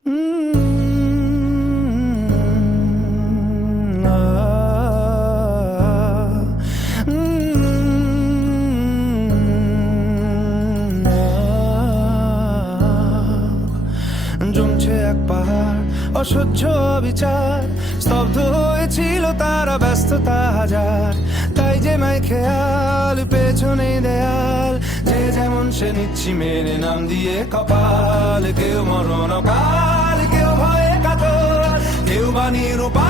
জমছে এক পাহাড় অসহ্য বিচার, স্তব্ধ হয়েছিল তারা ব্যস্ততা হাজার। তাই যে মাই খেয়াল পেছনে দেয়াল, যে যেমন সে নিচ্ছি মেনে নাম দিয়ে কপাল। কেউ মরণ কাল, কেউ ভয়ে কাতর, কেউ বা নিরুপায়।